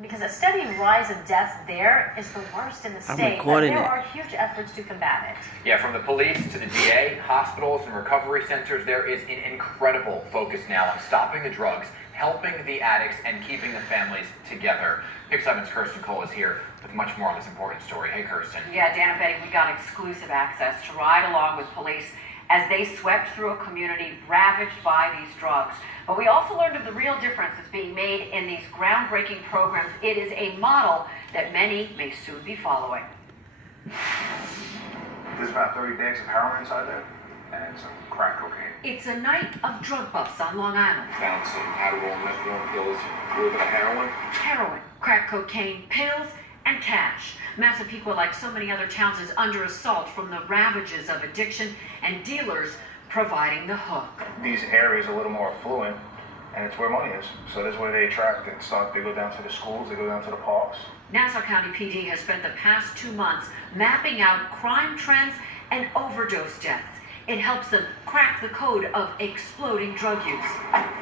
Because a steady rise of deaths there is the worst in the state, but there are huge efforts to combat it. Yeah, from the police to the DA, hospitals and recovery centers, there is an incredible focus now on stopping the drugs, helping the addicts, and keeping the families together. Pix 7's Kirsten Cole is here with much more on this important story. Hey, Kirsten. Yeah, Dan and Betty, we got exclusive access to ride along with police as they swept through a community ravaged by these drugs. But we also learned of the real difference that's being made in these groundbreaking programs. It is a model that many may soon be following. There's about 30 bags of heroin inside there and some crack cocaine. It's a night of drug buffs on Long Island. Found some Adderall, methadone pills, a little bit of heroin. Heroin, crack cocaine, pills, and cash. Massapequa, like so many other towns, is under assault from the ravages of addiction and dealers providing the hook. These areas are a little more affluent, and it's where money is. So that's where they attract and start. They go down to the schools, they go down to the parks. Nassau County PD has spent the past 2 months mapping out crime trends and overdose deaths. It helps them crack the code of exploding drug use.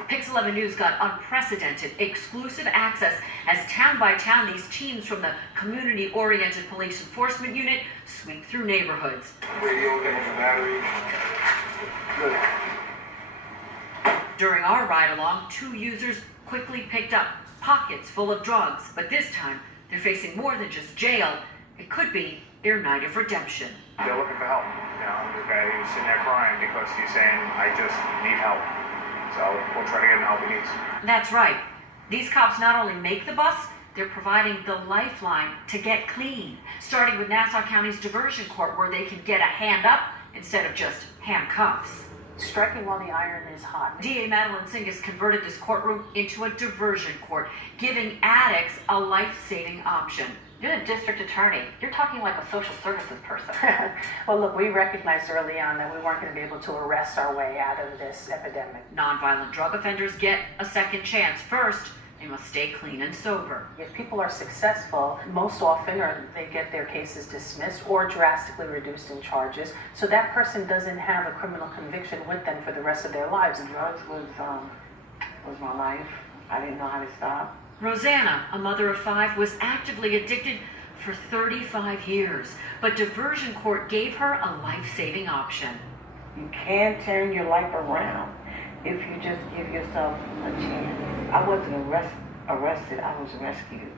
Pix 11 News got unprecedented exclusive access as town by town these teams from the Community-Oriented Police Enforcement Unit sweep through neighborhoods. Radio, battery. Good. During our ride-along, 2 users quickly picked up pockets full of drugs, but this time they're facing more than just jail. It could be their night of redemption. They're looking for help. You know, the guy who's sitting there crying because he's saying, I just need help. So we'll try to get him the help he needs. That's right. These cops not only make the bus, they're providing the lifeline to get clean, starting with Nassau County's diversion court, where they can get a hand up instead of just handcuffs. Striking while the iron is hot. DA Madeline Singas converted this courtroom into a diversion court, giving addicts a life-saving option. You're the district attorney. You're talking like a social services person. Well, look, we recognized early on that we weren't going to be able to arrest our way out of this epidemic. Nonviolent drug offenders get a second chance. First, they must stay clean and sober. If people are successful, most often they get their cases dismissed or drastically reduced in charges, so that person doesn't have a criminal conviction with them for the rest of their lives. Drugs was my life. I didn't know how to stop. Rosanna, a mother of 5, was actively addicted for 35 years, but diversion court gave her a life-saving option. You can turn your life around if you just give yourself a chance. I wasn't arrested, I was rescued.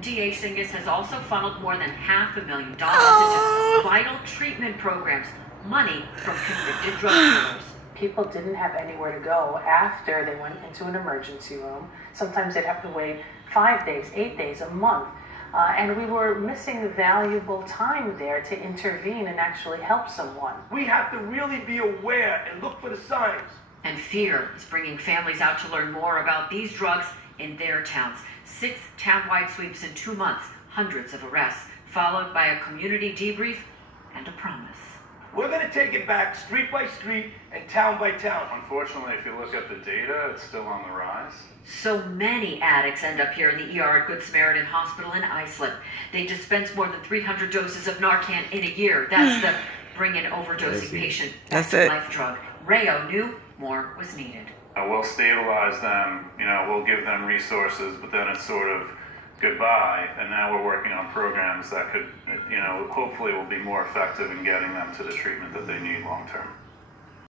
DA Singas has also funneled more than $500,000 into vital treatment programs, money from convicted drug dealers. People didn't have anywhere to go after they went into an emergency room. Sometimes they'd have to wait 5 days, 8 days, a month. And we were missing valuable time there to intervene and actually help someone. We have to really be aware and look for the signs. And fear is bringing families out to learn more about these drugs in their towns. 6 town-wide sweeps in 2 months, hundreds of arrests, followed by a community debrief and a promise. We're going to take it back street by street and town by town. Unfortunately, if you look at the data, it's still on the rise. So many addicts end up here in the ER at Good Samaritan Hospital in Islip. They dispense more than 300 doses of Narcan in a year. That's the bring an overdosing patient back to life drug. Rayo knew more was needed. We'll stabilize them, we'll give them resources, but then it's sort of goodbye, and now we're working on programs that could, hopefully will be more effective in getting them to the treatment that they need long term.